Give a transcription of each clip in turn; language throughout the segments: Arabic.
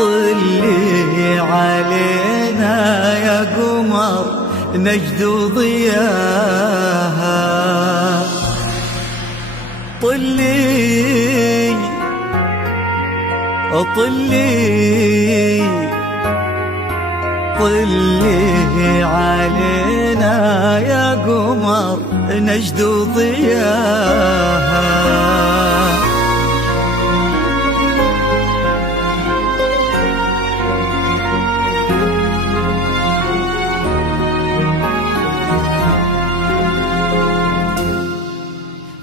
طلي علينا يا قمر نجد ضياها، طلي طلي طلي علينا يا قمر نجد ضياها.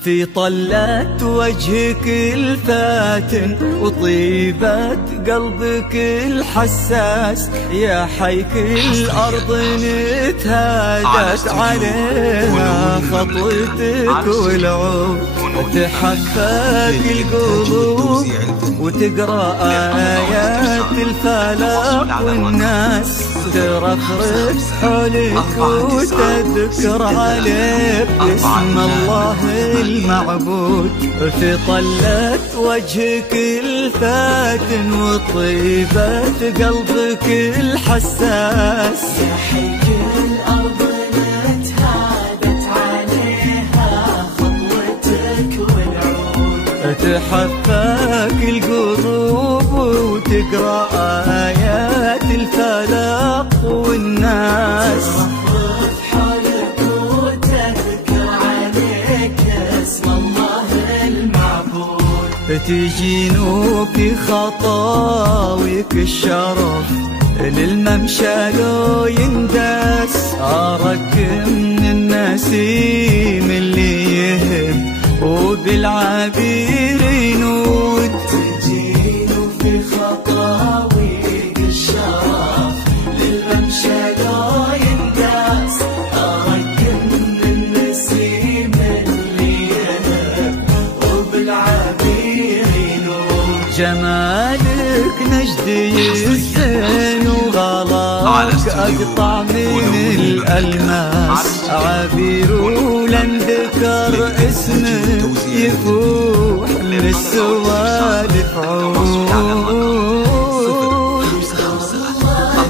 في طلة وجهك الفاتن وطيبة قلبك الحساس، يا حيك الأرض نتهادت عليها خطوتك والعود، تحفك القلوب وتقرأ آيات الفلق والناس ترفرف حولك وتذكر عليك اسم الله المعبود. في طلة وجهك الفاتن وطيبة قلبك الحساس، يا حيك الأرض نتهادت عليها خطوتك والعود، تحفك القلوب وتقرأ آيات الفلق والناس ترفرف حولك وتذكر عليك اسم الله المعبود. تجينوا في خطاويك الشرف للممشى لو ينداس، أرق من النسيم اللي يهب وبالعبير ينود. تجينوا في خطاويك الشرف للممشى لو ينداس، أرق من النسيم اللي يهب وبالعبير ينود. جمالك نجدي الزين وغلاك أقطع من الألماس، عبير ولن ذكر اسمك يفوح من السوالف عود. 5496348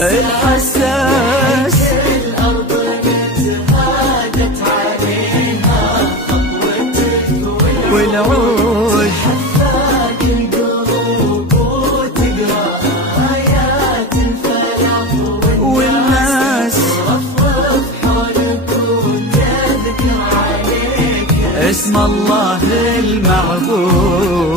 الحساس الأرض نتهادت عليها خطوتك والعود، حفاك القلوب وتقرأ آيات الفلق والناس ترفرف حولك وتذكر عليك اسم الله المعبود.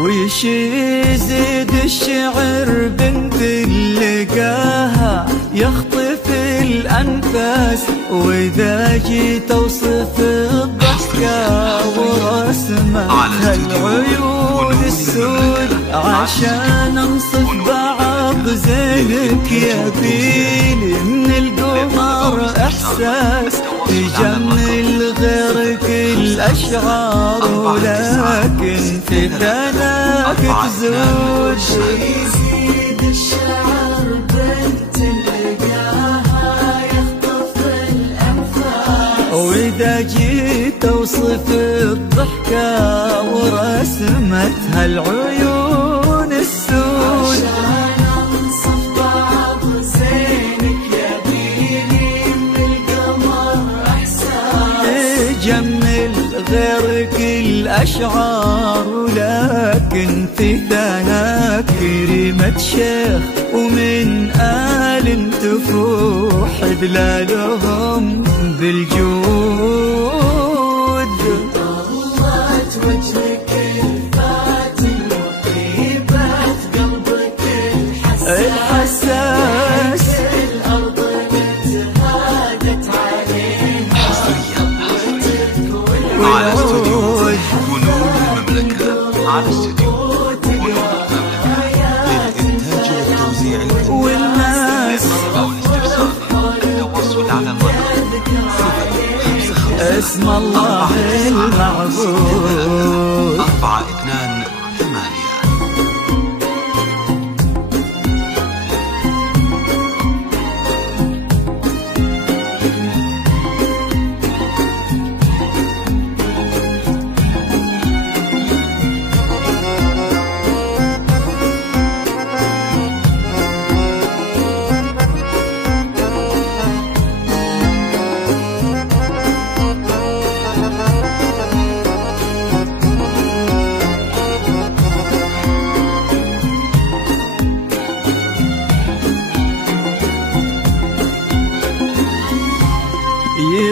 ويش يزيد الشعر بنت اللقاها يخطف الأنفاس، وإذا جيت أوصف الضحكة ورسمها العيون السود، عشان أنصف بعض زينك يبيلي من القمر إحساس، تجمل غيرك الأشعار ولكن في ثناك تزود. يزيد الشعر بنت لقاها يخطف الأنفاس، وإذا جيت أوصف الضحكة ورسمتها العيون السود، عشان أنصف بعض زينك يبيلي من القمر إحساس، تجمل غيرك الأشعار ولكن في ثناك كريمة شيخ ومن آل تفوح دلالهم بالجود. طلت وجهك الفاتن وطيبة قلبك الحساس الأرض نتهادت عليها حصريا على استوديو فنون المملكة، على استوديو فنون المملكة للإنتاج والتوزيع الفني والناس أو الاستفسار للتواصل على الرقم اسم الله المعبود 428.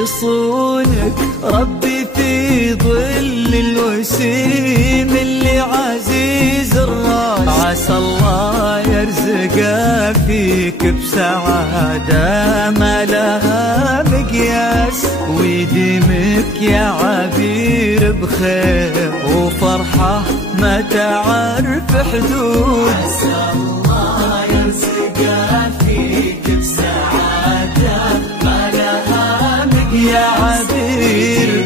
يصونك ربي في ظل الوسيم اللي عزيز الراس، عسى الله يرزقه فيك بسعادة ما لها مقياس، ويديمك يا عبير بخير وفرحة ما تعرف حدود. عسى الله يرزقه فيك بسعادة ما لها يا عبير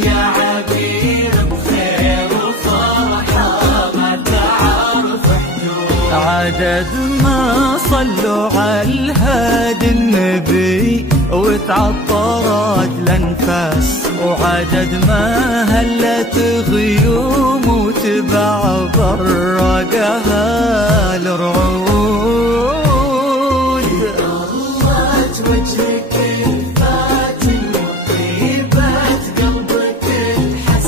يا عبير بخير وفرحة ما تعرف حدود. عدد ما صلوا على الهادي النبي وتعطرت الانفاس، وعدد ما هلت غيوم وتبع برقها الرعود. الله وجهك الفاتن وطيبة قلبك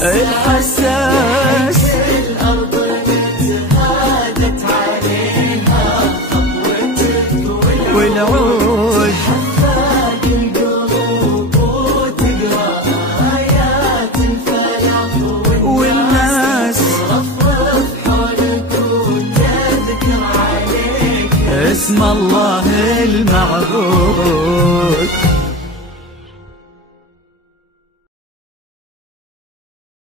الحساس الأرض نتهادت عليها خطوتك والعود حفاك القلوب وتقرأ آيات الفلاح والناس ترفرف حولك وتذكر عليك اسم الله المعبود